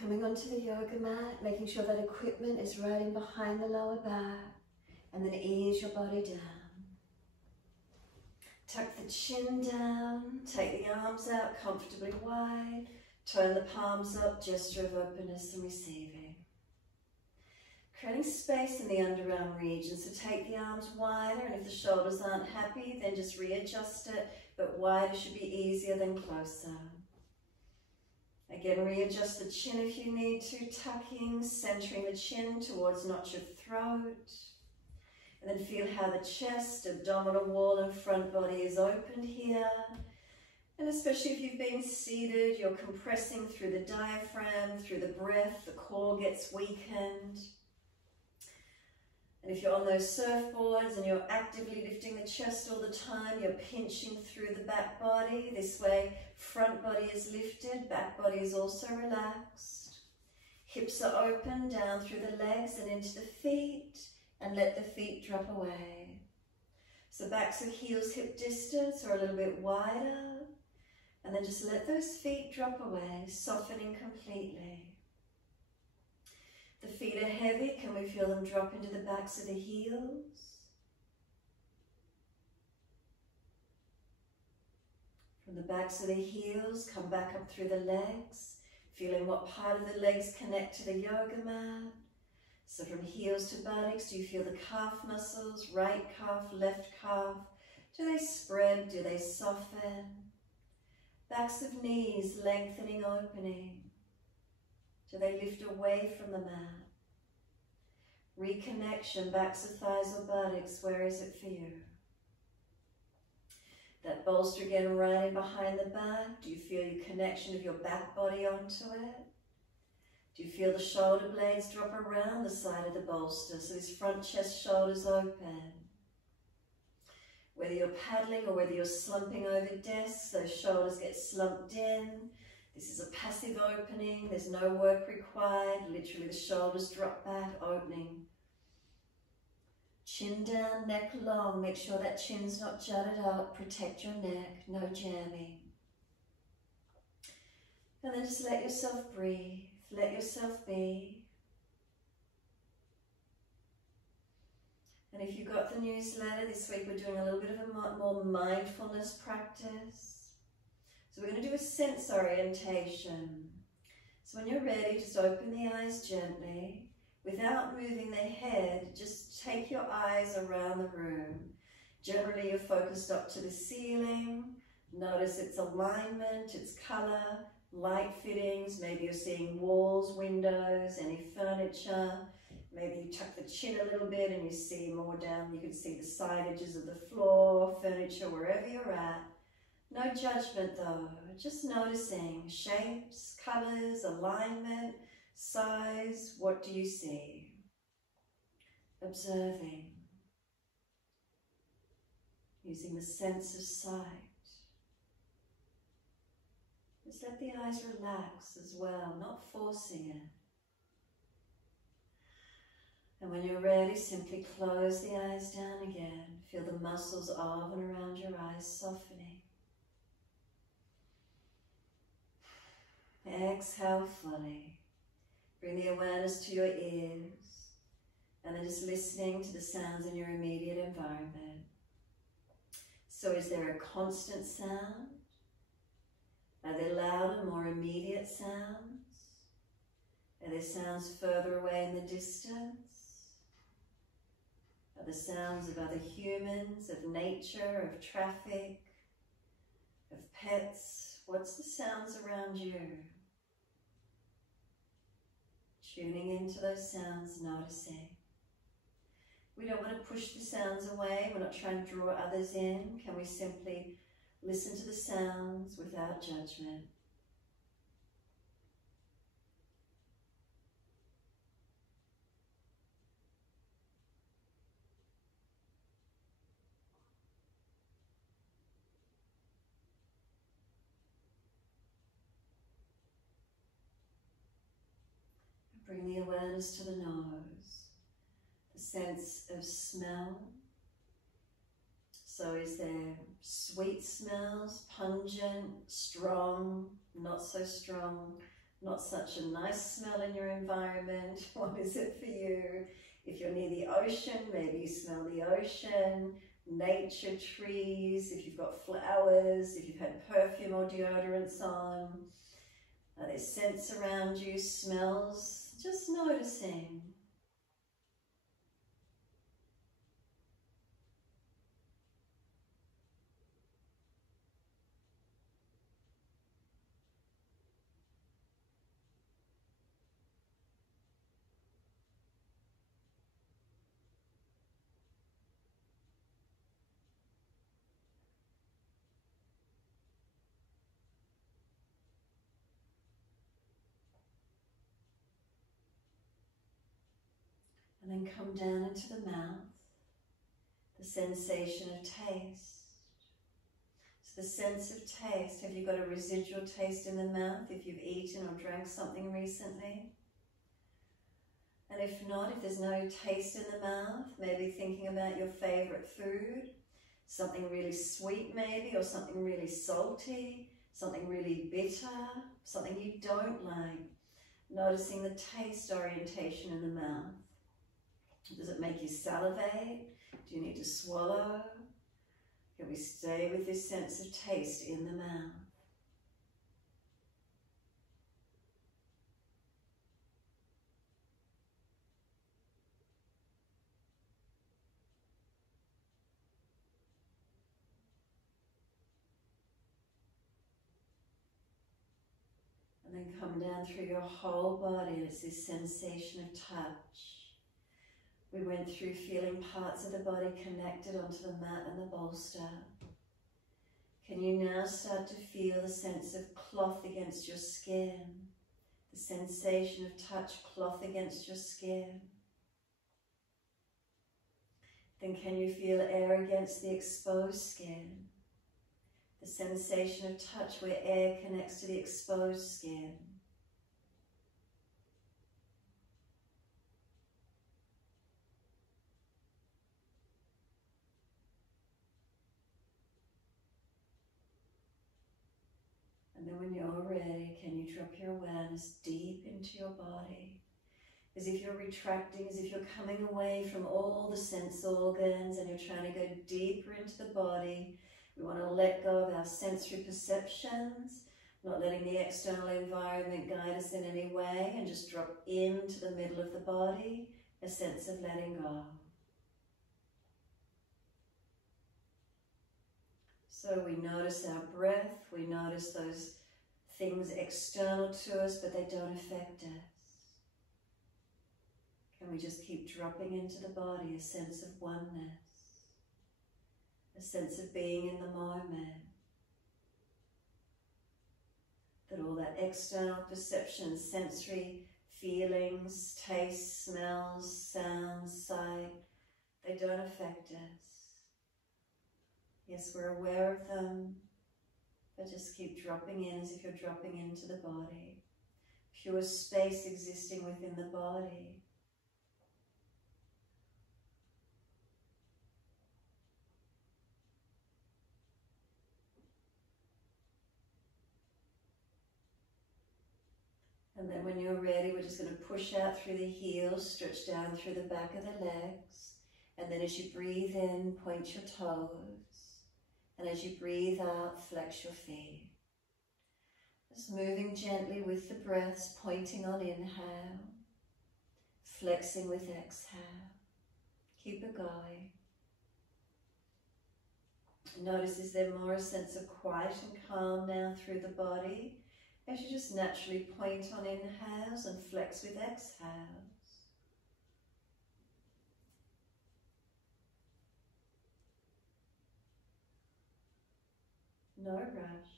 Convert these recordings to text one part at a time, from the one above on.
Coming onto the yoga mat, making sure that equipment is right in behind the lower back, and then ease your body down. Tuck the chin down, take the arms out comfortably wide, turn the palms up, gesture of openness and receiving. Creating space in the underarm region, so take the arms wider, and if the shoulders aren't happy, then just readjust it, but wider should be easier than closer. Again, readjust the chin if you need to, tucking, centering the chin towards notch of throat. And then feel how the chest, abdominal wall and front body is opened here. And especially if you've been seated, you're compressing through the diaphragm, through the breath, the core gets weakened. And if you're on those surfboards and you're actively lifting the chest all the time, you're pinching through the back body. This way, front body is lifted, back body is also relaxed. Hips are open down through the legs and into the feet, and let the feet drop away. So backs of heels hip distance or a little bit wider, and then just let those feet drop away, softening completely. The feet are heavy. Can we feel them drop into the backs of the heels? From the backs of the heels, come back up through the legs, feeling what part of the legs connect to the yoga mat. So from heels to buttocks, do you feel the calf muscles, right calf, left calf? Do they spread? Do they soften? Backs of knees, lengthening, opening. Do they lift away from the mat? Reconnection, backs of thighs or buttocks, where is it for you? That bolster again right in behind the back. Do you feel your connection of your back body onto it? Do you feel the shoulder blades drop around the side of the bolster, so this front chest, shoulders open? Whether you're paddling or whether you're slumping over desks, those shoulders get slumped in. This is a passive opening, there's no work required, literally the shoulders drop back, opening. Chin down, neck long, make sure that chin's not jutted up, protect your neck, no jamming. And then just let yourself breathe, let yourself be. And if you got the newsletter, this week we're doing a little bit of a more mindfulness practice. So we're going to do a sense orientation. So when you're ready, just open the eyes gently. Without moving the head, just take your eyes around the room. Generally, you're focused up to the ceiling. Notice its alignment, its color, light fittings. Maybe you're seeing walls, windows, any furniture. Maybe you tuck the chin a little bit and you see more down. You can see the side edges of the floor, furniture, wherever you're at. No judgment though, just noticing shapes, colors, alignment, size. What do you see? Observing. Using the sense of sight. Just let the eyes relax as well, not forcing it. And when you're ready, simply close the eyes down again. Feel the muscles of and around your eyes softening. Exhale fully. Bring the awareness to your ears, and then just listening to the sounds in your immediate environment. So is there a constant sound? Are there louder, more immediate sounds? Are there sounds further away in the distance? Are there sounds of other humans, of nature, of traffic, of pets? What's the sounds around you? Tuning into those sounds, noticing. We don't want to push the sounds away. We're not trying to draw others in. Can we simply listen to the sounds without judgment? Bring the awareness to the nose, the sense of smell. So is there sweet smells, pungent, strong, not so strong, not such a nice smell in your environment. What is it for you? If you're near the ocean, maybe you smell the ocean, nature, trees, if you've got flowers, if you've had perfume or deodorants on. There's scents around you, smells, just noticing. And then come down into the mouth, the sensation of taste. So the sense of taste, have you got a residual taste in the mouth if you've eaten or drank something recently? And if not, if there's no taste in the mouth, maybe thinking about your favourite food, something really sweet maybe, or something really salty, something really bitter, something you don't like. Noticing the taste orientation in the mouth. Does it make you salivate? Do you need to swallow? Can we stay with this sense of taste in the mouth? And then come down through your whole body. It's this sensation of touch. We went through feeling parts of the body connected onto the mat and the bolster. Can you now start to feel the sense of cloth against your skin? The sensation of touch, cloth against your skin. Then can you feel air against the exposed skin? The sensation of touch where air connects to the exposed skin. And then when you're ready, can you drop your awareness deep into your body? As if you're retracting, as if you're coming away from all the sense organs and you're trying to go deeper into the body. We want to let go of our sensory perceptions, not letting the external environment guide us in any way, and just drop into the middle of the body, a sense of letting go. So we notice our breath, we notice those things external to us, but they don't affect us. Can we just keep dropping into the body a sense of oneness, a sense of being in the moment? That all that external perception, sensory feelings, taste, smells, sounds, sight, they don't affect us. Yes, we're aware of them, but just keep dropping in as if you're dropping into the body. Pure space existing within the body. And then when you're ready, we're just going to push out through the heels, stretch down through the back of the legs. And then as you breathe in, point your toes. And as you breathe out, flex your feet. Just moving gently with the breaths, pointing on inhale, flexing with exhale. Keep it going. Notice, is there more a sense of quiet and calm now through the body? As you just naturally point on inhales and flex with exhales. No rush.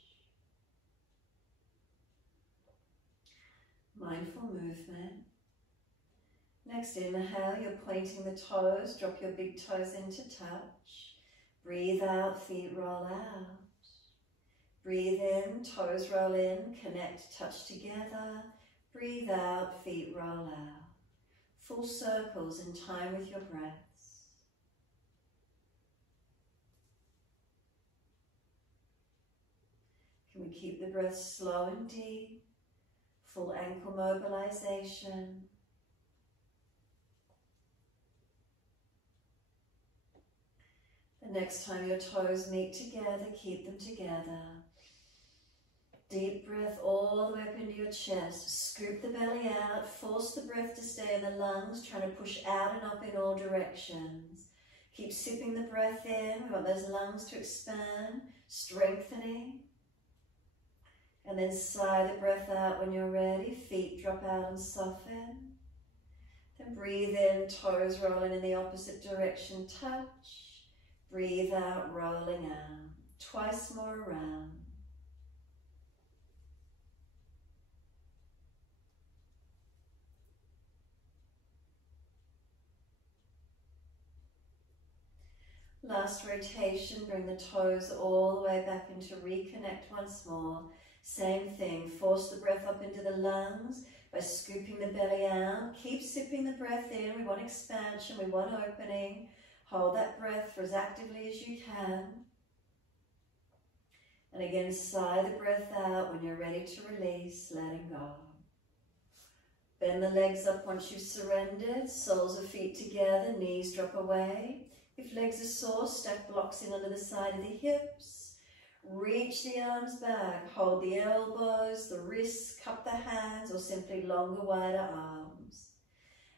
Mindful movement. Next inhale, you're pointing the toes, drop your big toes into touch. Breathe out, feet roll out. Breathe in, toes roll in, connect, touch together. Breathe out, feet roll out. Full circles in time with your breaths. Can we keep the breath slow and deep? Full ankle mobilization. The next time your toes meet together, keep them together. Deep breath all the way up into your chest. Scoop the belly out. Force the breath to stay in the lungs, trying to push out and up in all directions. Keep sipping the breath in. We want those lungs to expand, strengthening. And then sigh the breath out when you're ready. Feet drop out and soften. Then breathe in, toes rolling in the opposite direction, touch. Breathe out, rolling out. Twice more around. Last rotation, bring the toes all the way back into reconnect once more. Same thing, force the breath up into the lungs by scooping the belly out. Keep sipping the breath in. We want expansion, we want opening. Hold that breath for as actively as you can. And again, sigh the breath out when you're ready to release, letting go. Bend the legs up once you've surrendered. Soles of feet together, knees drop away. If legs are sore, stack blocks in under the side of the hips. Reach the arms back. Hold the elbows, the wrists, cup the hands, or simply longer, wider arms.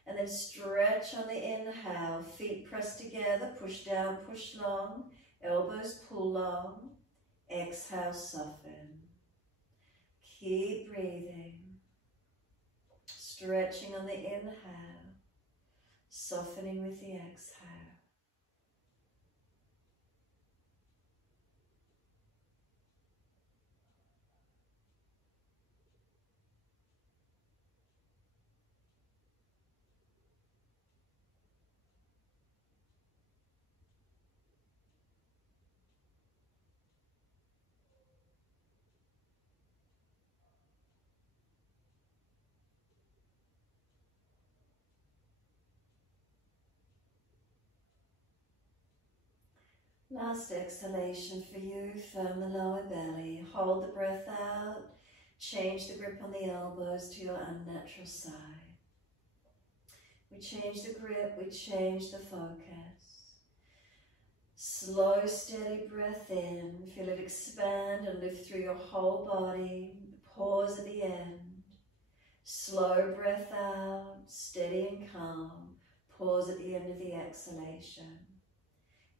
And then stretch on the inhale. Feet press together, push down, push long. Elbows pull long. Exhale, soften. Keep breathing. Stretching on the inhale. Softening with the exhale. Last exhalation for you, firm the lower belly, hold the breath out, change the grip on the elbows to your unnatural side. We change the grip, we change the focus. Slow, steady breath in, feel it expand and lift through your whole body, pause at the end. Slow breath out, steady and calm, pause at the end of the exhalation.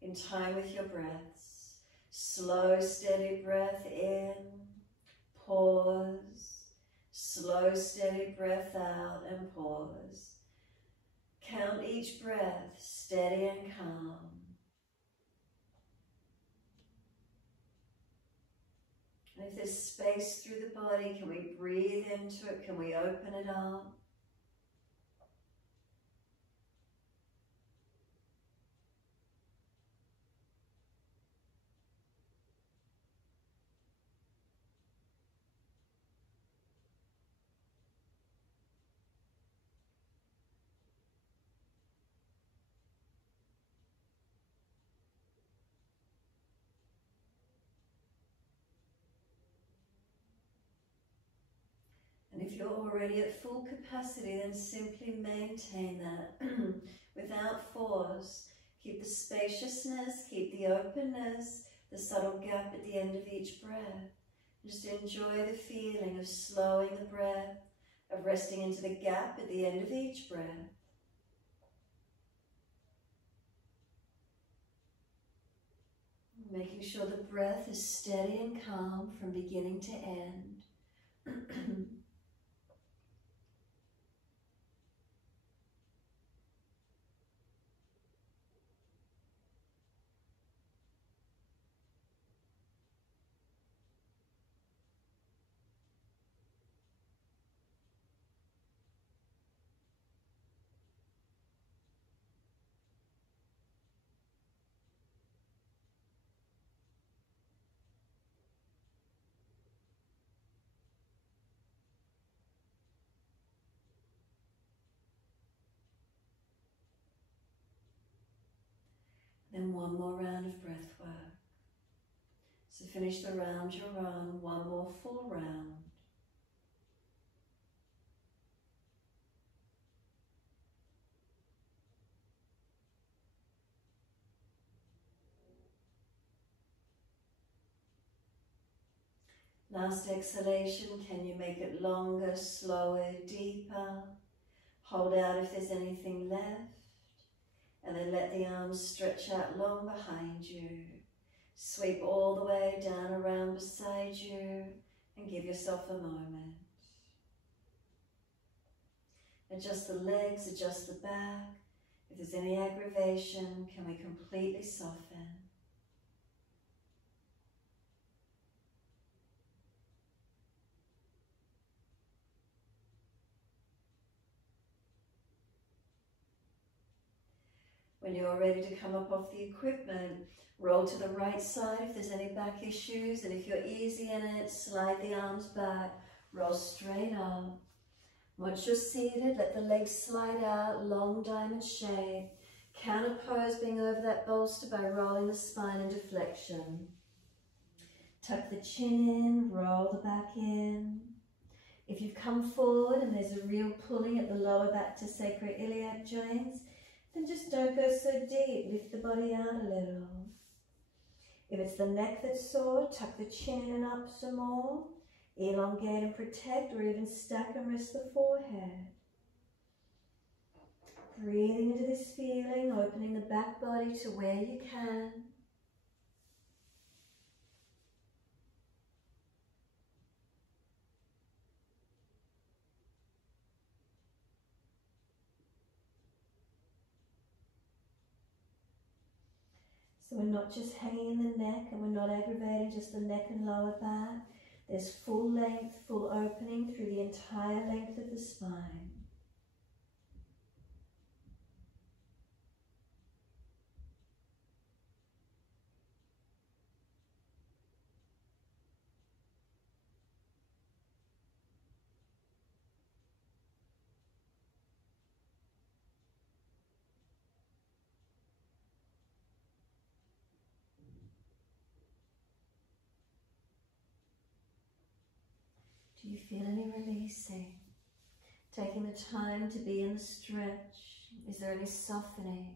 In time with your breaths. Slow, steady breath in, pause. Slow, steady breath out and pause. Count each breath, steady and calm. And if there's space through the body, can we breathe into it? Can we open it up? And if you're already at full capacity, then simply maintain that without force. Keep the spaciousness, keep the openness, the subtle gap at the end of each breath. Just enjoy the feeling of slowing the breath, of resting into the gap at the end of each breath. Making sure the breath is steady and calm from beginning to end. Then one more round of breath work. So finish the round you're on, one more full round. Last exhalation, can you make it longer, slower, deeper? Hold out if there's anything left. And then let the arms stretch out long behind you. Sweep all the way down around beside you and give yourself a moment. Adjust the legs, adjust the back. If there's any aggravation, can we completely soften? When you're ready to come up off the equipment, roll to the right side if there's any back issues, and if you're easy in it, slide the arms back, roll straight up. Once you're seated, let the legs slide out, long diamond shape. Counter pose, being over that bolster by rolling the spine into flexion. Tuck the chin in, roll the back in. If you've come forward and there's a real pulling at the lower back to sacroiliac joints, then just don't go so deep, lift the body out a little. If it's the neck that's sore, tuck the chin in and up some more. Elongate and protect, or even stack and rest the forehead. Breathing into this feeling, opening the back body to where you can. So we're not just hanging in the neck, and we're not aggravating just the neck and lower back. There's full length, full opening through the entire length of the spine. Do you feel any releasing? Taking the time to be in the stretch. Is there any softening?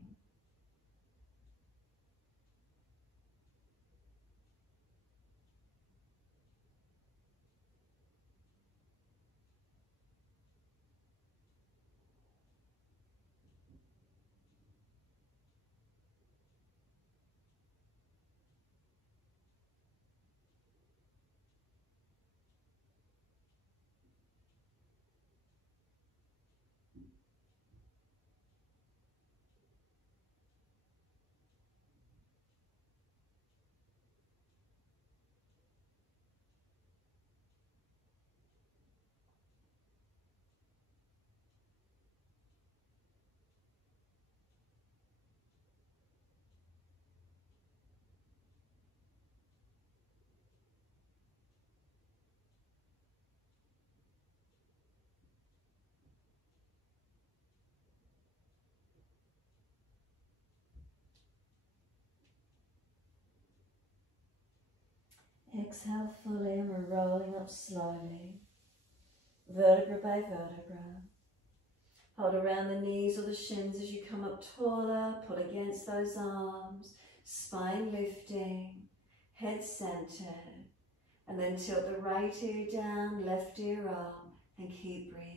Exhale fully, and we're rolling up slowly, vertebra by vertebra. Hold around the knees or the shins as you come up taller, pull against those arms, spine lifting, head centered, and then tilt the right ear down, left ear up, and keep breathing.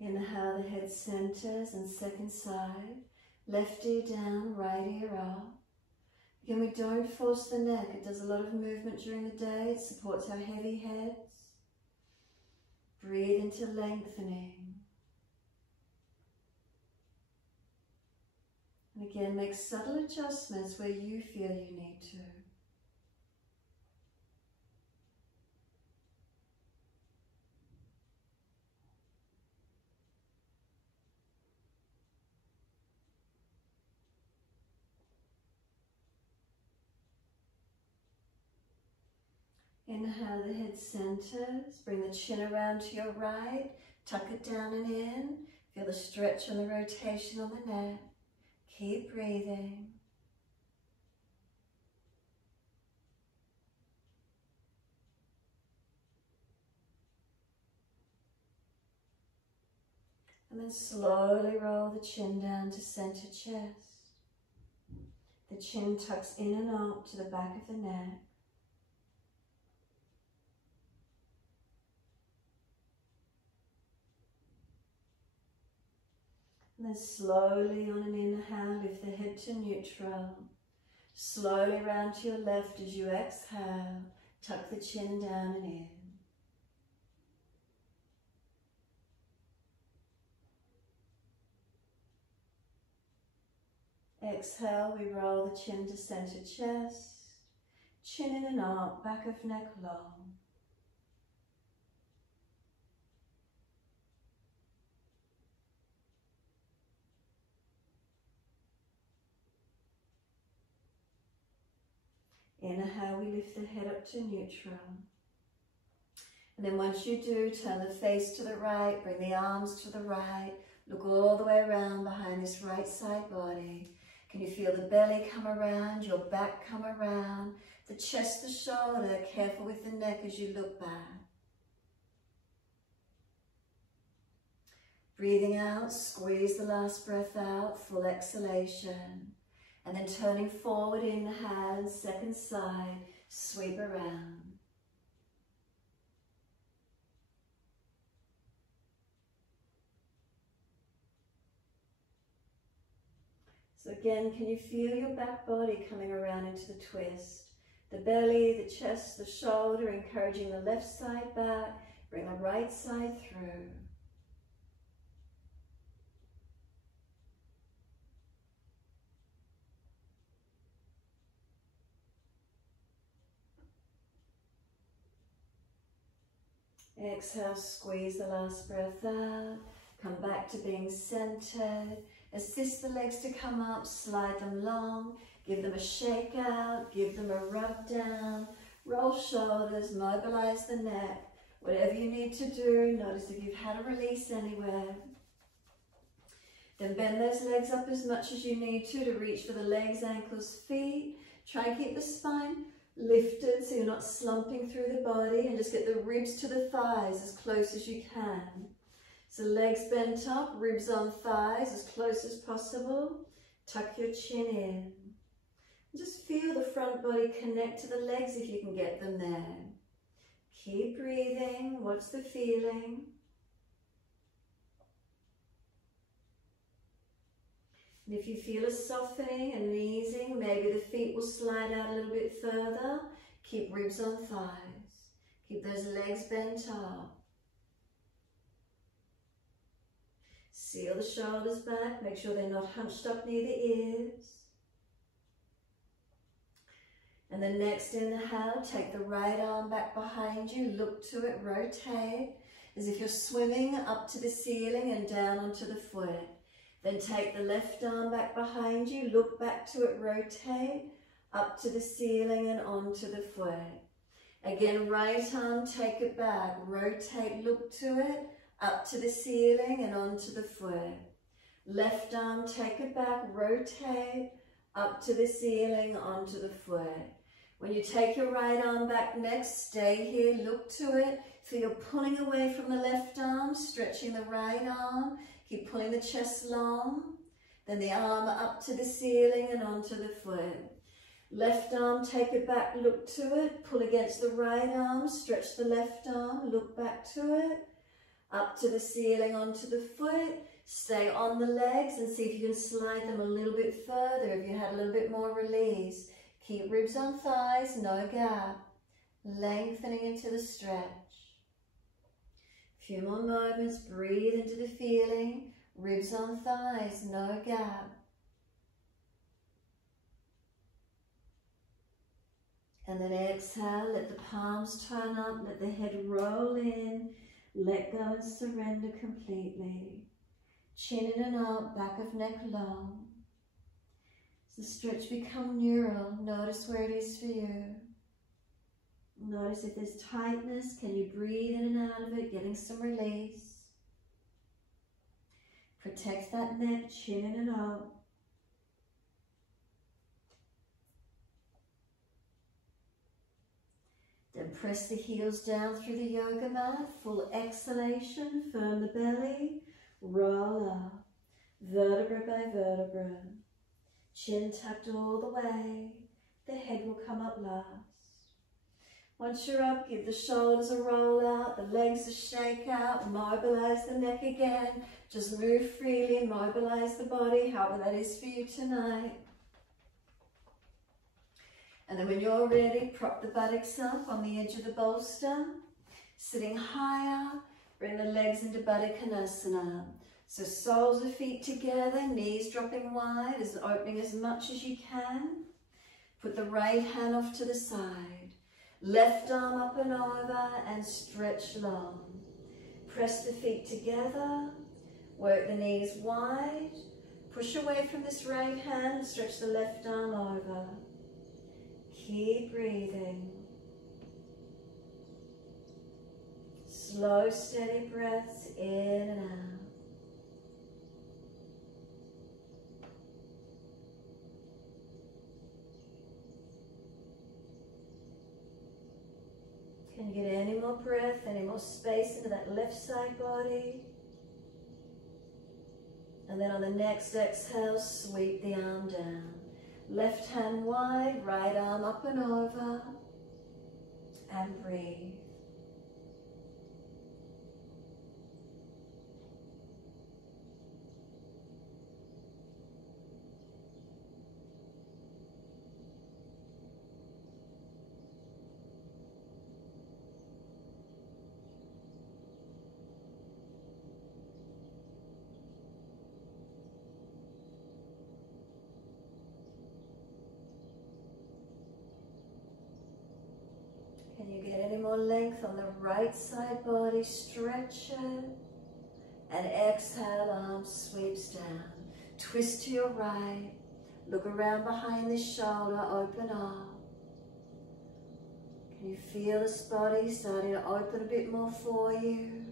Inhale, the head centers, and second side. Left ear down, right ear up. Again, we don't force the neck. It does a lot of movement during the day. It supports our heavy heads. Breathe into lengthening. And again, make subtle adjustments where you feel you need to. Inhale, the head centers. Bring the chin around to your right. Tuck it down and in. Feel the stretch and the rotation on the neck. Keep breathing. And then slowly roll the chin down to center chest. The chin tucks in and up to the back of the neck. And then slowly on an inhale, lift the head to neutral. Slowly round to your left as you exhale. Tuck the chin down and in. Exhale, we roll the chin to center chest. Chin in and up, back of neck long. Inhale, we lift the head up to neutral. And then once you do, turn the face to the right, bring the arms to the right, look all the way around behind this right side body. Can you feel the belly come around, your back come around, the chest, the shoulder, careful with the neck as you look back. Breathing out, squeeze the last breath out, full exhalation. And then turning forward, inhale, and second side, sweep around. So again, can you feel your back body coming around into the twist? The belly, the chest, the shoulder, encouraging the left side back, bring the right side through. Exhale, squeeze the last breath out. Come back to being centered. Assist the legs to come up, slide them long. Give them a shake out, give them a rub down. Roll shoulders, mobilize the neck. Whatever you need to do, notice if you've had a release anywhere. Then bend those legs up as much as you need to reach for the legs, ankles, feet. Try and keep the spine lifted so you're not slumping through the body, and just get the ribs to the thighs as close as you can. So legs bent up, ribs on thighs as close as possible. Tuck your chin in. Just feel the front body connect to the legs if you can get them there. Keep breathing. What's the feeling? And if you feel a softening and an easing, maybe the feet will slide out a little bit further. Keep ribs on thighs. Keep those legs bent up. Seal the shoulders back. Make sure they're not hunched up near the ears. And the next inhale, take the right arm back behind you. Look to it, rotate, as if you're swimming up to the ceiling and down onto the foot. Then take the left arm back behind you, look back to it, rotate, up to the ceiling and onto the foot. Again, right arm, take it back, rotate, look to it, up to the ceiling and onto the foot. Left arm, take it back, rotate, up to the ceiling, onto the foot. When you take your right arm back next, stay here, look to it. Feel you're pulling away from the left arm, stretching the right arm. Keep pulling the chest long. Then the arm up to the ceiling and onto the foot. Left arm, take it back, look to it. Pull against the right arm, stretch the left arm, look back to it. Up to the ceiling, onto the foot. Stay on the legs and see if you can slide them a little bit further if you had a little bit more release. Keep ribs on thighs, no gap. Lengthening into the stretch. Few more moments, breathe into the feeling. Ribs on thighs, no gap. And then exhale, let the palms turn up, let the head roll in. Let go and surrender completely. Chin in and up, back of neck long. As the stretch become neural, notice where it is for you. Notice if there's tightness, can you breathe in and out of it, getting some release. Protect that neck, chin in and up. Then press the heels down through the yoga mat, full exhalation, firm the belly. roll up, vertebra by vertebra, chin tucked all the way, the head will come up last. Once you're up, give the shoulders a roll out, the legs a shake out, mobilise the neck again, just move freely, mobilise the body, however that is for you tonight. And then when you're ready, prop the buttocks up on the edge of the bolster, sitting higher, bring the legs into Baddha Konasana. So soles of feet together, knees dropping wide, opening as much as you can. Put the right hand off to the side. Left arm up and over and stretch long. Press the feet together, work the knees wide. Push away from this right hand and stretch the left arm over. Keep breathing. Slow, steady breaths in and out. Can you get any more breath, any more space into that left side body? And then on the next exhale, sweep the arm down. Left hand wide, right arm up and over, and breathe. Can you get any more length on the right side body? Stretch it. And exhale, arm sweeps down. Twist to your right. Look around behind this shoulder, open up. Can you feel this body starting to open a bit more for you?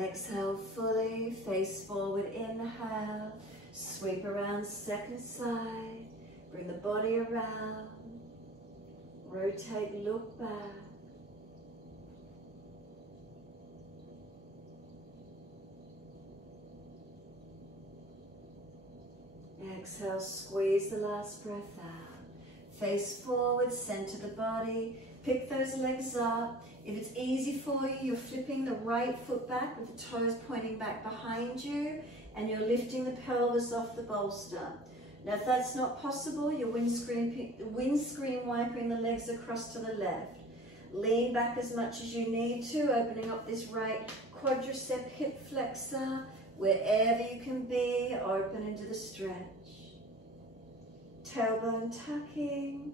Exhale fully, face forward, inhale. Sweep around second side, bring the body around, rotate, look back. Exhale, squeeze the last breath out. Face forward, center the body, pick those legs up. If it's easy for you, you're flipping the right foot back with the toes pointing back behind you, and you're lifting the pelvis off the bolster. Now if that's not possible, you're windscreen wiping the legs across to the left. Lean back as much as you need to, opening up this right quadricep hip flexor. Wherever you can be, open into the stretch. Tailbone tucking,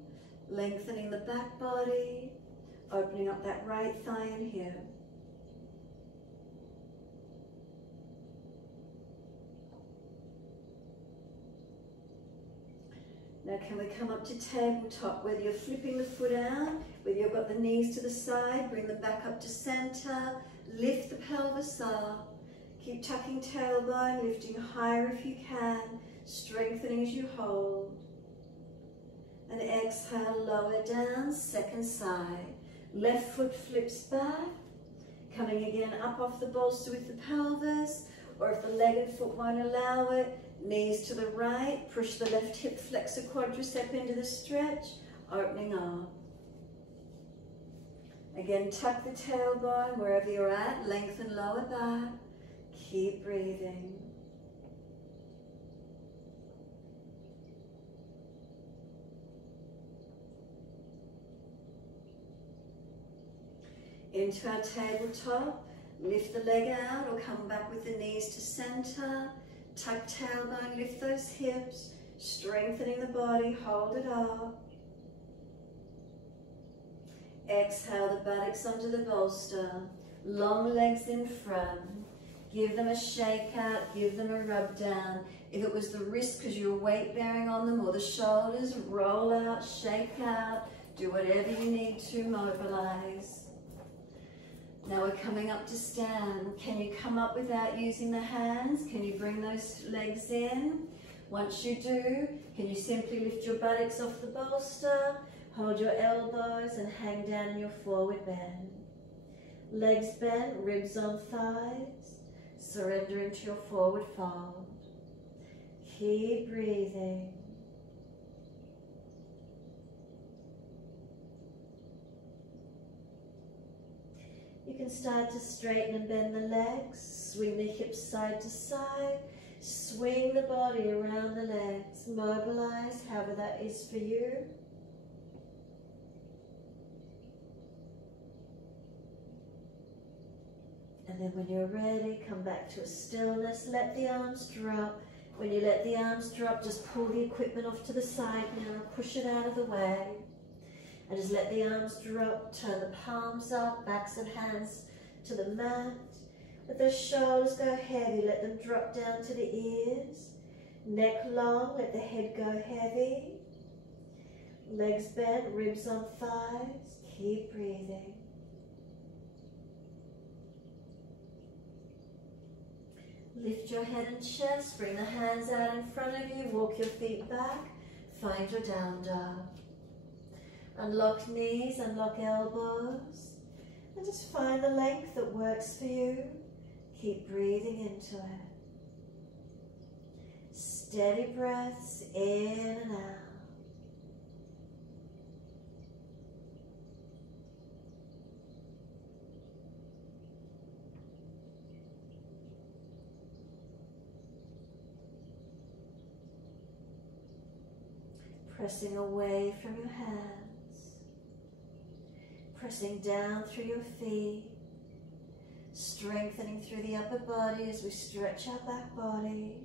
lengthening the back body, opening up that right thigh and hip. Now can we come up to tabletop, whether you're flipping the foot out, whether you've got the knees to the side, bring them back up to center, lift the pelvis up, keep tucking tailbone, lifting higher if you can, strengthening as you hold. And exhale, lower down, second side. Left foot flips back, coming again up off the bolster with the pelvis, or if the leg and foot won't allow it, knees to the right, push the left hip flexor quadricep into the stretch, opening up. Again, tuck the tailbone wherever you're at, lengthen lower back, keep breathing. Into our tabletop, lift the leg out or come back with the knees to center. Tuck tailbone, lift those hips, strengthening the body, hold it up. Exhale the buttocks onto the bolster, long legs in front. Give them a shake out, give them a rub down. If it was the wrist because you were weight bearing on them, or the shoulders, roll out, shake out, do whatever you need to, mobilize. Now we're coming up to stand. Can you come up without using the hands? Can you bring those legs in? Once you do, can you simply lift your buttocks off the bolster, Hold your elbows and hang down in your forward bend. Legs bent, ribs on thighs. Surrender into your forward fold. Keep breathing. You can start to straighten and bend the legs. Swing the hips side to side. Swing the body around the legs. Mobilize, however that is for you. And then when you're ready, come back to a stillness. Let the arms drop. When you let the arms drop, just pull the equipment off to the side now. Push it out of the way. And just let the arms drop. Turn the palms up, backs of hands to the mat. Let the shoulders go heavy. Let them drop down to the ears. Neck long, let the head go heavy. Legs bent, ribs on thighs. Keep breathing. Lift your head and chest, bring the hands out in front of you, walk your feet back, find your down dog. Unlock knees, unlock elbows, and just find the length that works for you. Keep breathing into it. Steady breaths in and out. Pressing away from your hands, pressing down through your feet, strengthening through the upper body as we stretch our back body.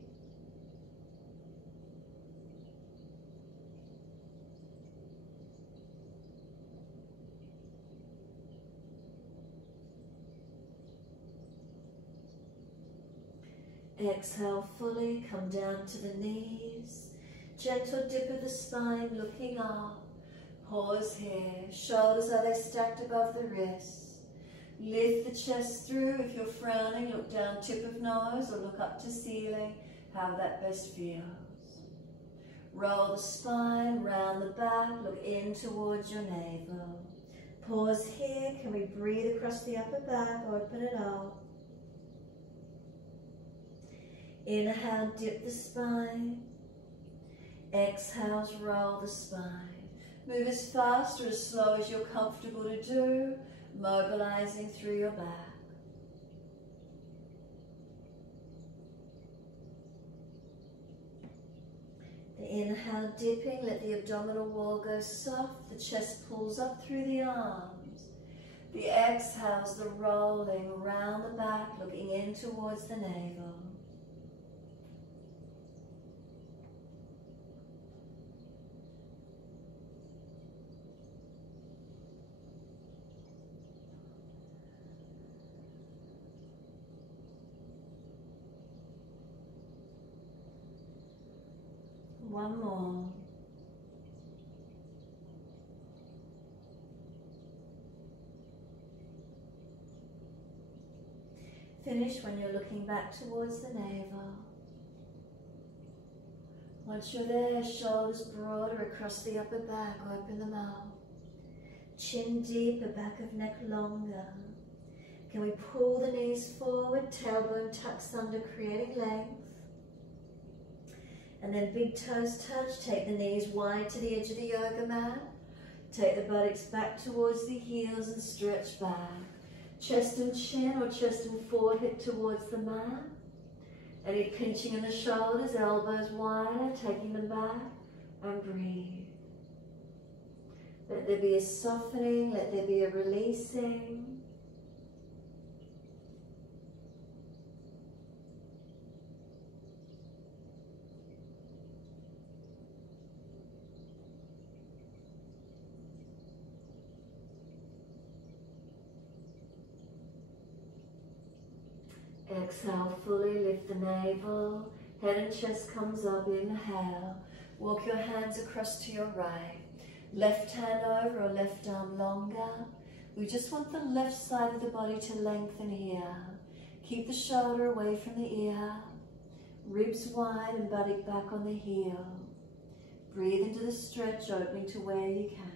Exhale fully, come down to the knees. Gentle dip of the spine, looking up. Pause here. Shoulders, are they stacked above the wrists? Lift the chest through. If you're frowning, look down tip of nose or look up to ceiling. How that best feels. Roll the spine, round the back, look in towards your navel. Pause here. Can we breathe across the upper back? Open it up. Inhale, dip the spine. Exhales, roll the spine. Move as fast or as slow as you're comfortable to do, mobilizing through your back. The inhale dipping, let the abdominal wall go soft, the chest pulls up through the arms. The exhales, the rolling around the back, looking in towards the navel. One more. Finish when you're looking back towards the navel. Once you're there, shoulders broader across the upper back, open them up. Chin deeper, back of neck longer. Can we pull the knees forward, tailbone tucks under, creating length. And then big toes touch, take the knees wide to the edge of the yoga mat. Take the buttocks back towards the heels and stretch back. Chest and chin or chest and forehead towards the mat. Any pinching in the shoulders, elbows wider, taking them back, and breathe. Let there be a softening, let there be a releasing. Exhale fully, lift the navel, head and chest comes up, inhale. Walk your hands across to your right. Left hand over or left arm longer. We just want the left side of the body to lengthen here. Keep the shoulder away from the ear. Ribs wide and buttock back on the heel. Breathe into the stretch, opening to where you can.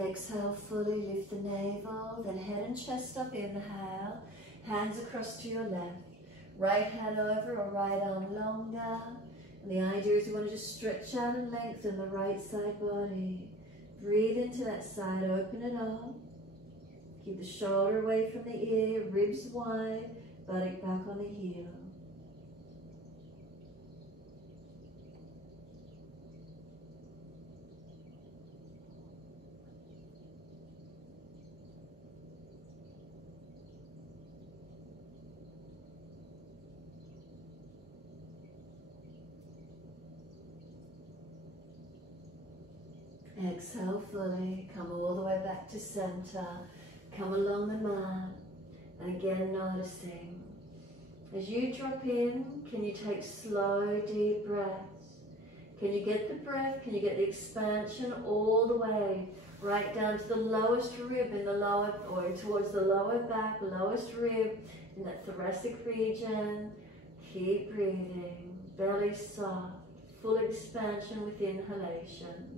Exhale, fully lift the navel, then head and chest up, inhale. Hands across to your left. Right hand over or right arm longer. And the idea is you want to just stretch out and lengthen the right side body. Breathe into that side, open it up. Keep the shoulder away from the ear, ribs wide, buttock back on the heel. Exhale fully, come all the way back to center, come along the mat, and again noticing. As you drop in, can you take slow, deep breaths? Can you get the breath, can you get the expansion all the way, right down to the lowest rib in the lower, or towards the lower back, lowest rib in that thoracic region. Keep breathing, belly soft, full expansion with inhalation.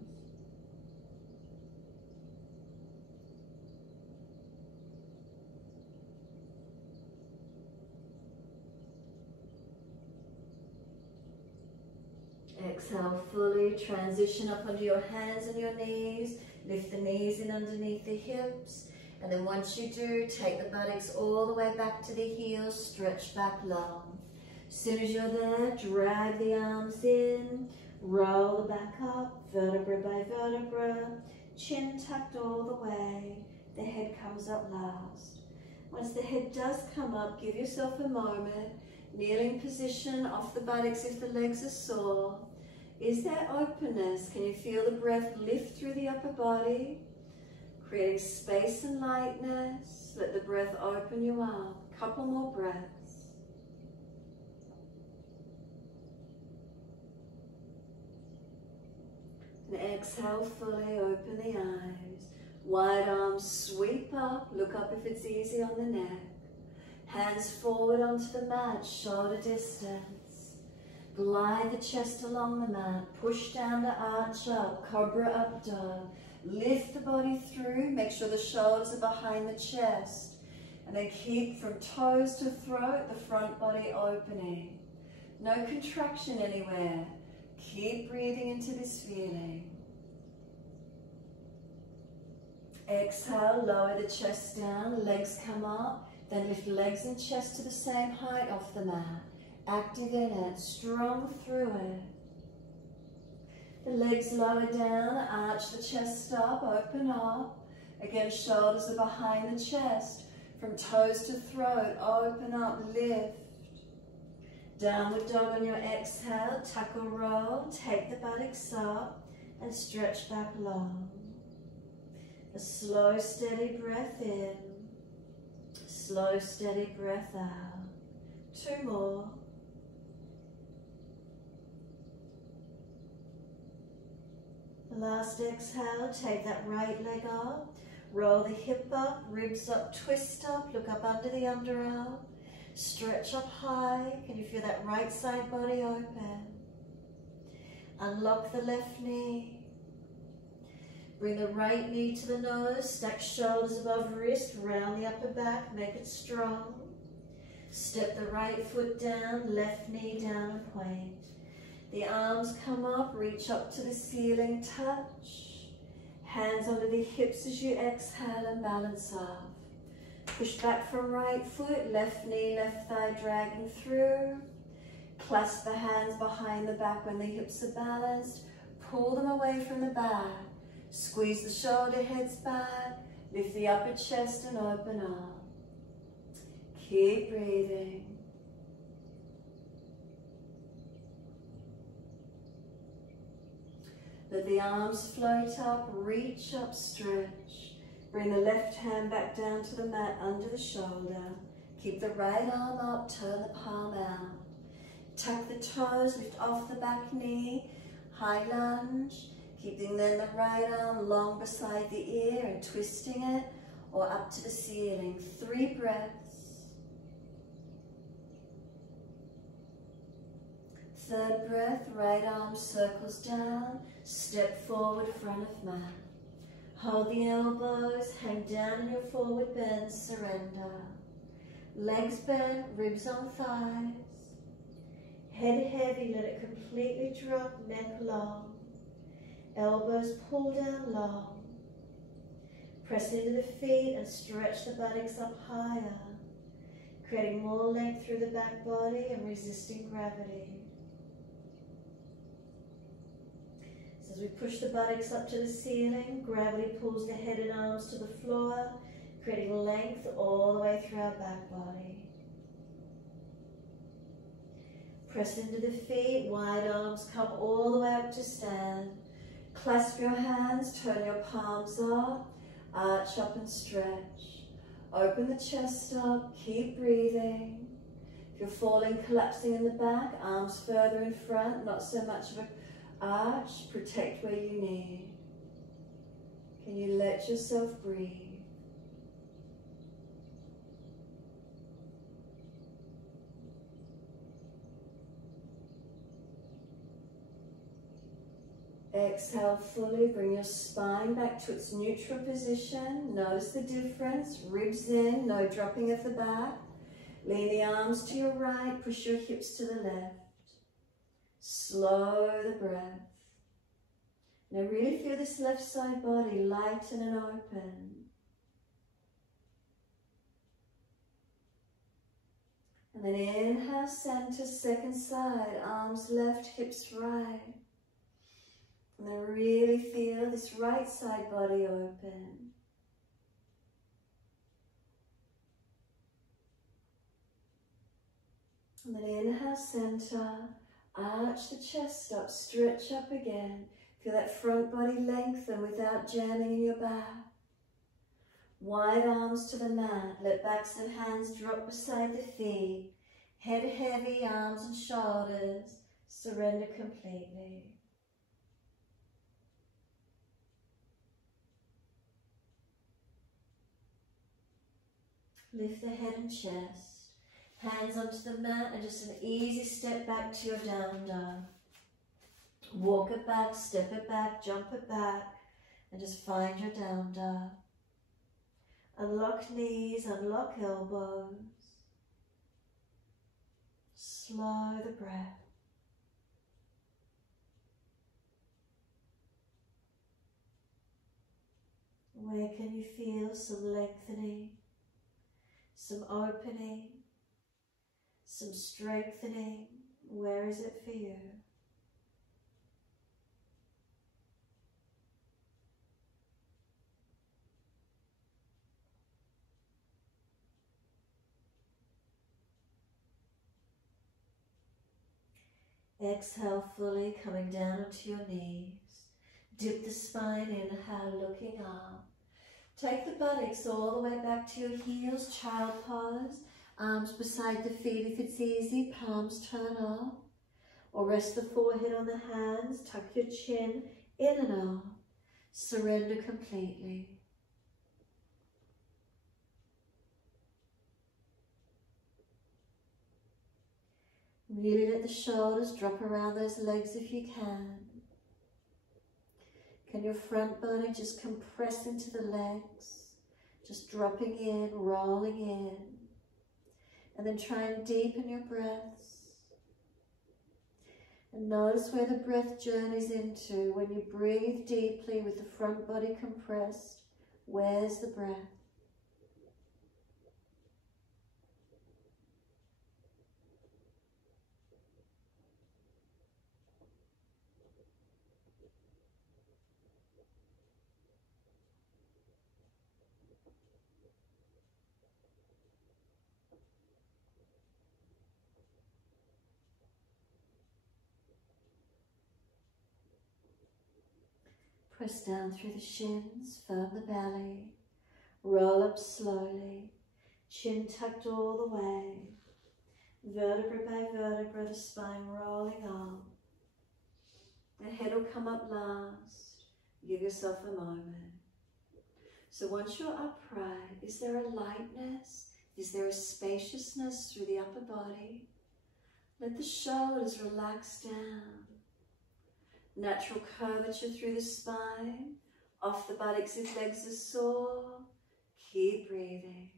Exhale fully, transition up onto your hands and your knees, lift the knees in underneath the hips, and then once you do, take the buttocks all the way back to the heels, stretch back long. As soon as you're there, drag the arms in, roll the back up, vertebra by vertebra, chin tucked all the way, the head comes up last. Once the head does come up, give yourself a moment, kneeling position off the buttocks if the legs are sore. Is there openness? Can you feel the breath lift through the upper body? Creating space and lightness. Let the breath open you up. Couple more breaths. And exhale fully, open the eyes. Wide arms sweep up, look up if it's easy on the neck. Hands forward onto the mat, shoulder distance. Glide the chest along the mat, push down to arch up, cobra up dog. Lift the body through, make sure the shoulders are behind the chest. And then keep from toes to throat, the front body opening. No contraction anywhere. Keep breathing into this feeling. Exhale, lower the chest down, legs come up. Then lift legs and chest to the same height off the mat. Active in it, strong through it. The legs lower down, arch the chest up, open up. Again, shoulders are behind the chest. From toes to throat, open up, lift. Downward dog on your exhale, tuck or roll, take the buttocks up and stretch back long. A slow, steady breath in. Slow, steady breath out. 2 more. Last exhale, take that right leg up, roll the hip up, ribs up, twist up, look up under the underarm, stretch up high. Can you feel that right side body open? Unlock the left knee. Bring the right knee to the nose, stack shoulders above wrist, round the upper back, make it strong. Step the right foot down, left knee down and point. The arms come up, reach up to the ceiling, touch. Hands under the hips as you exhale and balance off. Push back from right foot, left knee, left thigh dragging through. Clasp the hands behind the back when the hips are balanced. Pull them away from the back. Squeeze the shoulder heads back. Lift the upper chest and open up. Keep breathing. Let the arms float up, reach up, stretch. Bring the left hand back down to the mat under the shoulder. Keep the right arm up, turn the palm out. Tuck the toes, lift off the back knee, high lunge. Keeping then the right arm long beside the ear and twisting it or up to the ceiling. 3 breaths. 3rd breath, right arm circles down, step forward, front of mat. Hold the elbows, hang down in your forward bend, surrender. Legs bent, ribs on thighs. Head heavy, let it completely drop, neck long. Elbows pull down long. Press into the feet and stretch the buttocks up higher, creating more length through the back body and resisting gravity. So as we push the buttocks up to the ceiling, gravity pulls the head and arms to the floor, creating length all the way through our back body. Press into the feet, wide arms come all the way up to stand. Clasp your hands, turn your palms up, arch up and stretch. Open the chest up, keep breathing. If you're falling, collapsing in the back, arms further in front, not so much of an arch, protect where you need. Can you let yourself breathe? Exhale fully, bring your spine back to its neutral position. Notice the difference, ribs in, no dropping of the back. Lean the arms to your right, push your hips to the left. Slow the breath. Now really feel this left side body lighten and open. And then inhale, center, second side, arms left, hips right. And then really feel this right side body open. And then inhale, center, arch the chest up, stretch up again. Feel that front body lengthen without jamming in your back. Wide arms to the mat, let backs and hands drop beside the feet. Head heavy, arms and shoulders, surrender completely. Lift the head and chest, hands onto the mat and just an easy step back to your down dog. Walk it back, step it back, jump it back, and just find your down dog. Unlock knees, unlock elbows. Slow the breath. Where can you feel some lengthening, some opening, some strengthening? Where is it for you? Exhale fully, coming down onto your knees. Dip the spine, inhale, looking up. Take the buttocks all the way back to your heels, child pose. Arms beside the feet if it's easy, palms turn up. Or rest the forehead on the hands, tuck your chin in and up. Surrender completely. Really let the shoulders drop around those legs if you can. Can your front body just compress into the legs? Just dropping in, rolling in. And then try and deepen your breaths. And notice where the breath journeys into. When you breathe deeply with the front body compressed, where's the breath? Press down through the shins, firm the belly, roll up slowly, chin tucked all the way, vertebra by vertebra, the spine rolling up. The head will come up last. Give yourself a moment. So once you're upright, is there a lightness? Is there a spaciousness through the upper body? Let the shoulders relax down. Natural curvature through the spine. off the buttocks if legs are sore. Keep breathing.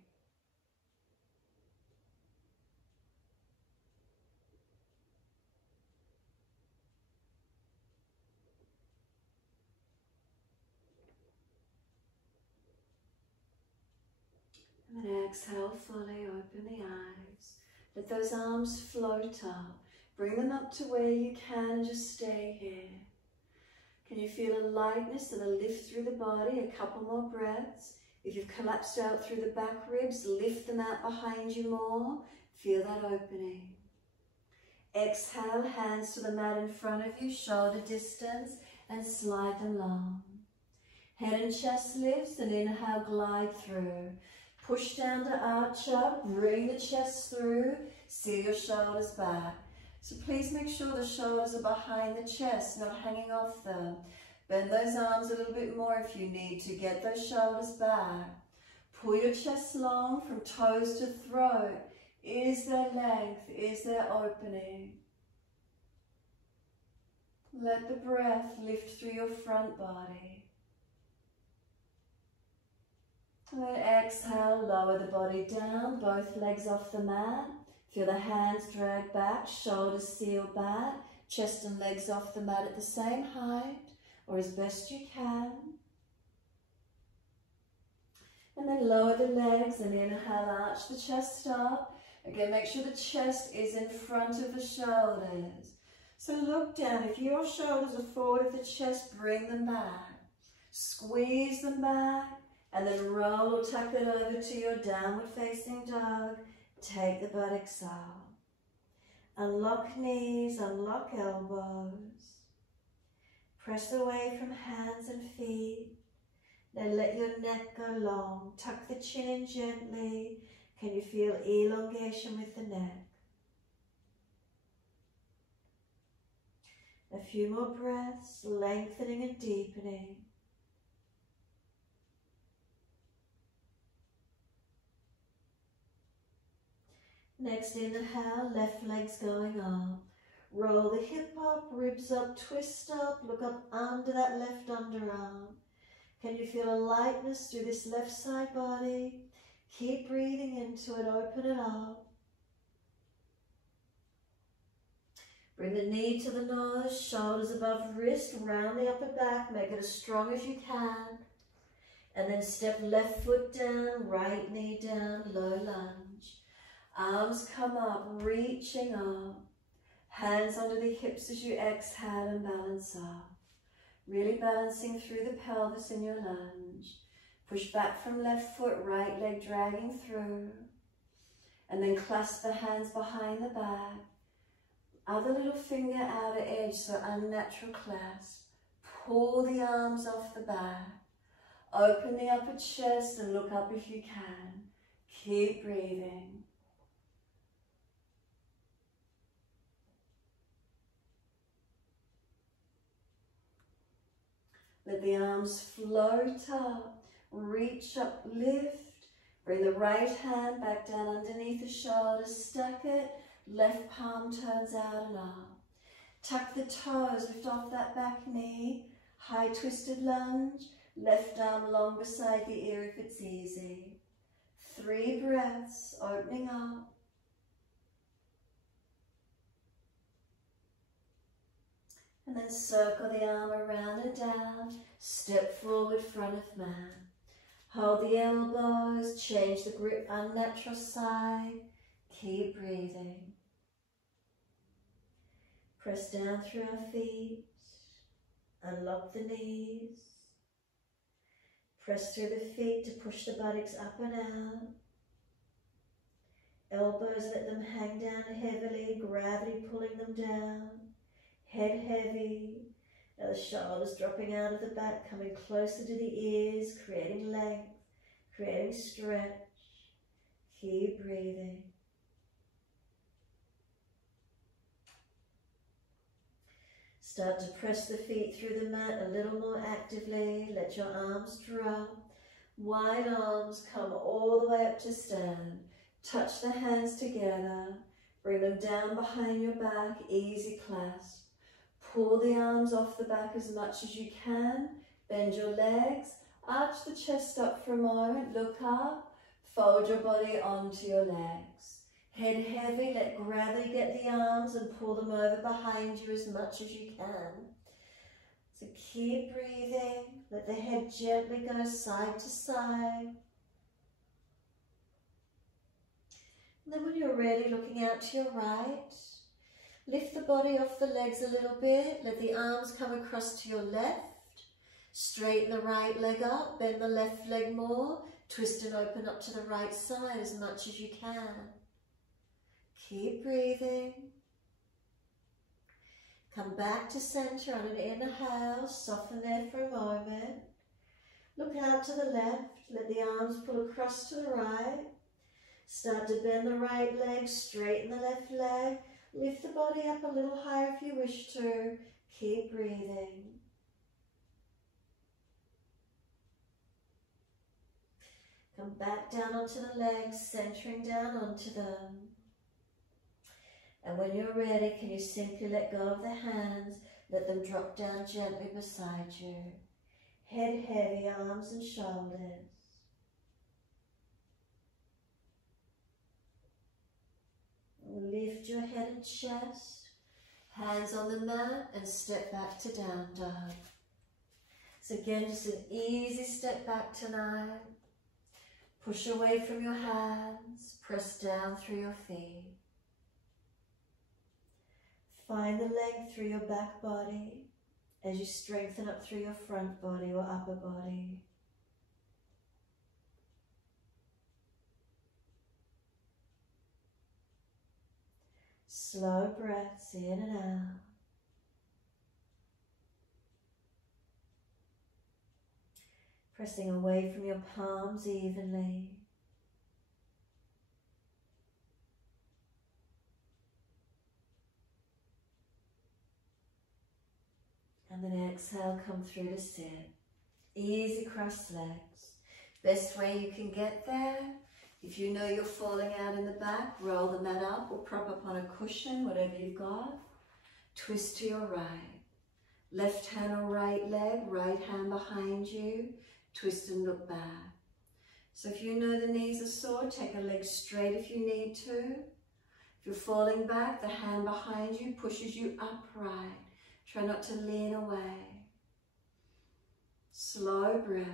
And then exhale fully, open the eyes. Let those arms float up. Bring them up to where you can, just stay here. Can you feel a lightness and a lift through the body? A couple more breaths. If you've collapsed out through the back ribs, lift them out behind you more. Feel that opening. Exhale, hands to the mat in front of you, shoulder distance, and slide them long. Head and chest lifts, and inhale, glide through. Push down to arch up, bring the chest through, seal your shoulders back. So please make sure the shoulders are behind the chest, not hanging off them. Bend those arms a little bit more if you need to. Get those shoulders back. Pull your chest long from toes to throat. Is there length? Is there opening? Let the breath lift through your front body. And then exhale, lower the body down, both legs off the mat. Feel the hands drag back, shoulders seal back, chest and legs off the mat at the same height, or as best you can. And then lower the legs and inhale, arch the chest up. Again, make sure the chest is in front of the shoulders. So look down. If your shoulders are forward of the chest, bring them back. Squeeze them back. And then roll or tuck it over to your downward facing dog. Take the buttocks up. Unlock knees, unlock elbows. Press away from hands and feet. Now let your neck go long. Tuck the chin in gently. Can you feel elongation with the neck? A few more breaths, lengthening and deepening. Next inhale, left leg's going up. Roll the hip up, ribs up, twist up, look up under that left underarm. Can you feel a lightness through this left side body? Keep breathing into it, open it up. Bring the knee to the nose, shoulders above wrist, round the upper back, make it as strong as you can. And then step left foot down, right knee down, low lunge. Arms come up, reaching up. Hands under the hips as you exhale and balance up. Really balancing through the pelvis in your lunge. Push back from left foot, right leg dragging through. And then clasp the hands behind the back. Other little finger outer edge, so unnatural clasp. Pull the arms off the back. Open the upper chest and look up if you can. Keep breathing. Let the arms float up, reach up, lift. Bring the right hand back down underneath the shoulders, stack it. Left palm turns out and up. Tuck the toes, lift off that back knee. High twisted lunge. Left arm long beside the ear if it's easy. 3 breaths, opening up. And then circle the arm around and down. Step forward, front of mat. Hold the elbows, change the grip, unnatural side. Keep breathing. Press down through our feet. Unlock the knees. Press through the feet to push the buttocks up and out. Elbows, let them hang down heavily, gravity pulling them down. Head heavy. Now the shoulders dropping out of the back, coming closer to the ears, creating length, creating stretch. Keep breathing. Start to press the feet through the mat a little more actively. Let your arms drop. Wide arms come all the way up to stand. Touch the hands together. Bring them down behind your back. Easy clasp. Pull the arms off the back as much as you can. Bend your legs, arch the chest up for a moment, look up, fold your body onto your legs. Head heavy, let gravity get the arms and pull them over behind you as much as you can. So keep breathing, let the head gently go side to side. And then when you're ready, looking out to your right, lift the body off the legs a little bit, let the arms come across to your left. Straighten the right leg up, bend the left leg more, twist and open up to the right side as much as you can. Keep breathing. Come back to center on an inhale, soften there for a moment. Look out to the left, let the arms pull across to the right. Start to bend the right leg, straighten the left leg. Lift the body up a little higher if you wish to. Keep breathing. Come back down onto the legs, centering down onto them. And when you're ready, can you simply let go of the hands, let them drop down gently beside you. Head heavy, arms and shoulders. Lift your head and chest, hands on the mat and step back to down dog. So again, just an easy step back tonight. Push away from your hands, press down through your feet. Find the length through your back body as you strengthen up through your front body or upper body. Slow breaths in and out. Pressing away from your palms evenly. And then exhale, come through to sit. Easy crossed legs. Best way you can get there. If you know you're falling out in the back, roll the mat up or prop up on a cushion, whatever you've got. Twist to your right. Left hand or right leg, right hand behind you. Twist and look back. So if you know the knees are sore, take a leg straight if you need to. If you're falling back, the hand behind you pushes you upright. Try not to lean away. Slow breaths.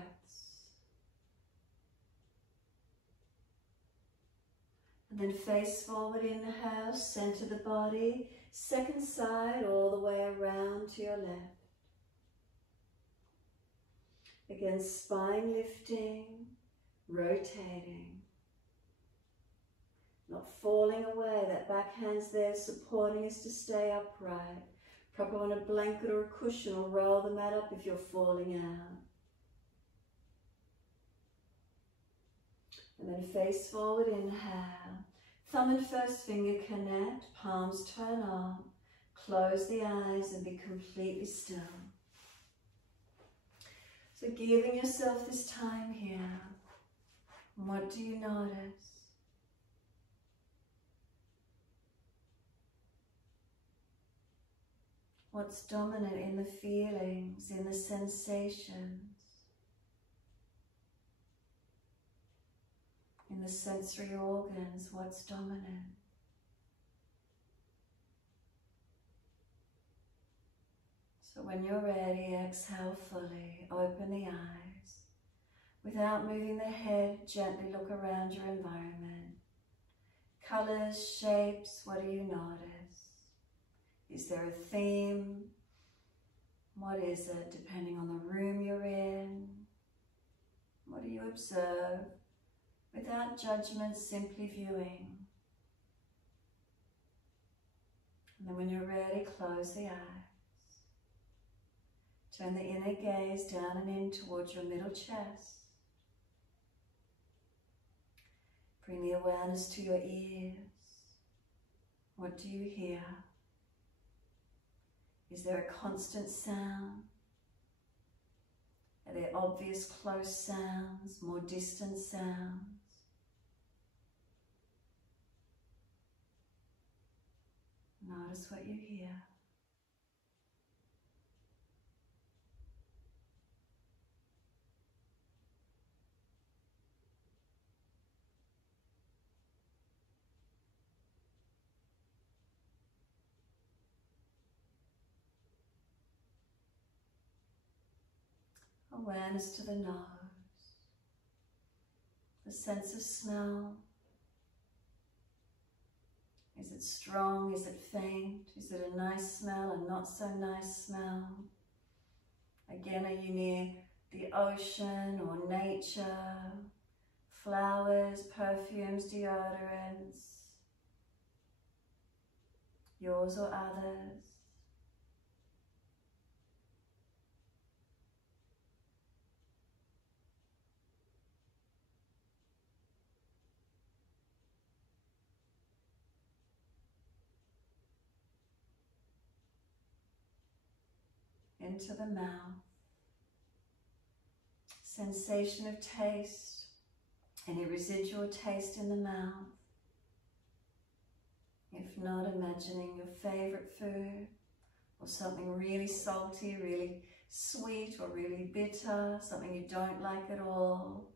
And then face forward, inhale, center the body. Second side, all the way around to your left. Again, spine lifting, rotating. Not falling away, that back hand's there supporting us to stay upright. Prop on a blanket or a cushion or roll the mat up if you're falling out. And then face forward, inhale. Thumb and first finger connect, palms turn on. Close the eyes and be completely still. So giving yourself this time here. What do you notice? What's dominant in the feelings, in the sensations, in the sensory organs? What's dominant? So when you're ready, exhale fully, open the eyes. Without moving the head, gently look around your environment. Colors, shapes, what do you notice? Is there a theme? What is it, depending on the room you're in? What do you observe? Without judgment, simply viewing. And then when you're ready, close the eyes. Turn the inner gaze down and in towards your middle chest. Bring the awareness to your ears. What do you hear? Is there a constant sound? Are there obvious close sounds, more distant sounds? Notice what you hear. Awareness to the nose. The sense of smell. Is it strong? Is it faint? Is it a nice smell, a not so nice smell? Again, are you near the ocean or nature? Flowers, perfumes, deodorants, yours or others? Into the mouth. Sensation of taste. Any residual taste in the mouth. If not, imagining your favorite food or something really salty, really sweet or really bitter, something you don't like at all.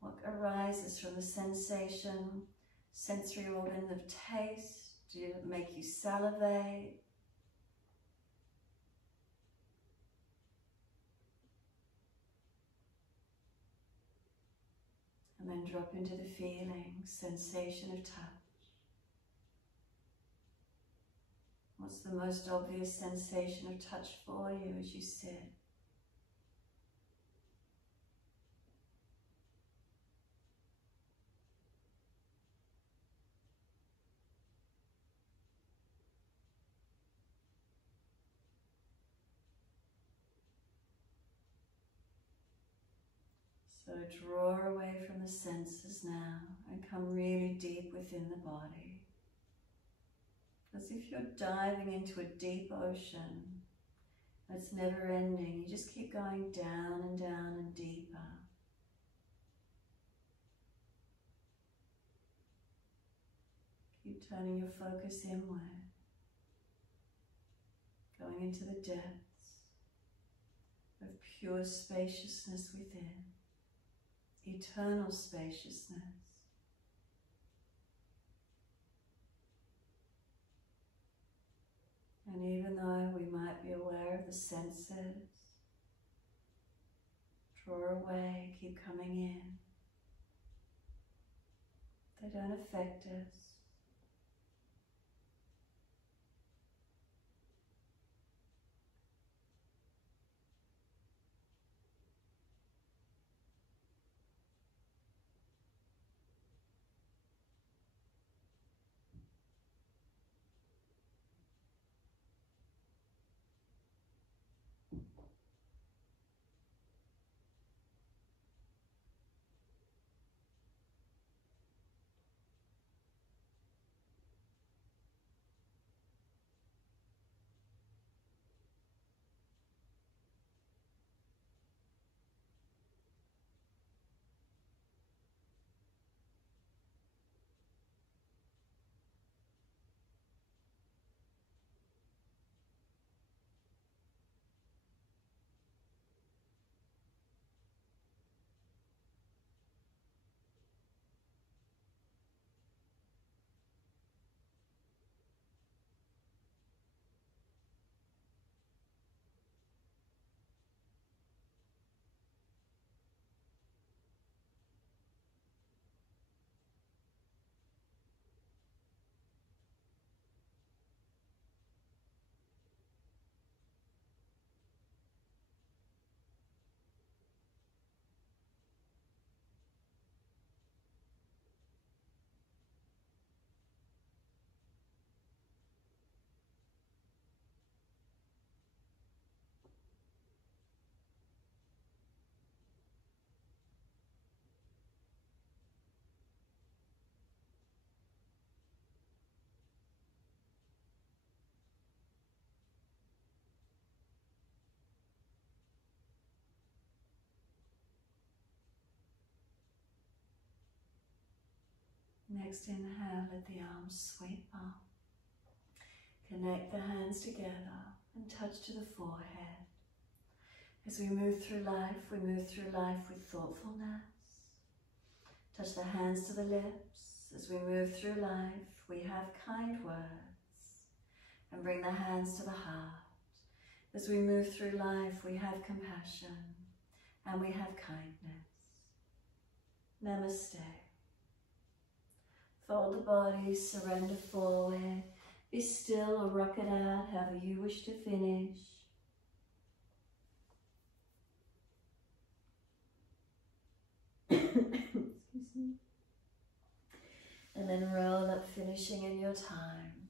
What arises from the sensation, sensory organ of taste? Did it make you salivate? And then drop into the feeling, sensation of touch. What's the most obvious sensation of touch for you as you sit? So draw away from the senses now and come really deep within the body. As if you're diving into a deep ocean. It's never ending. You just keep going down and down and deeper. Keep turning your focus inward. Going into the depths of pure spaciousness within. Eternal spaciousness. And even though we might be aware of the senses, draw away, keep coming in. They don't affect us. Next inhale, let the arms sweep up. Connect the hands together and touch to the forehead. As we move through life with thoughtfulness. Touch the hands to the lips. As we move through life, we have kind words. And bring the hands to the heart. As we move through life, we have compassion. and we have kindness. Namaste. Fold the body, surrender forward. Be still or rock it out, however you wish to finish. Excuse me. And then roll up, finishing in your time.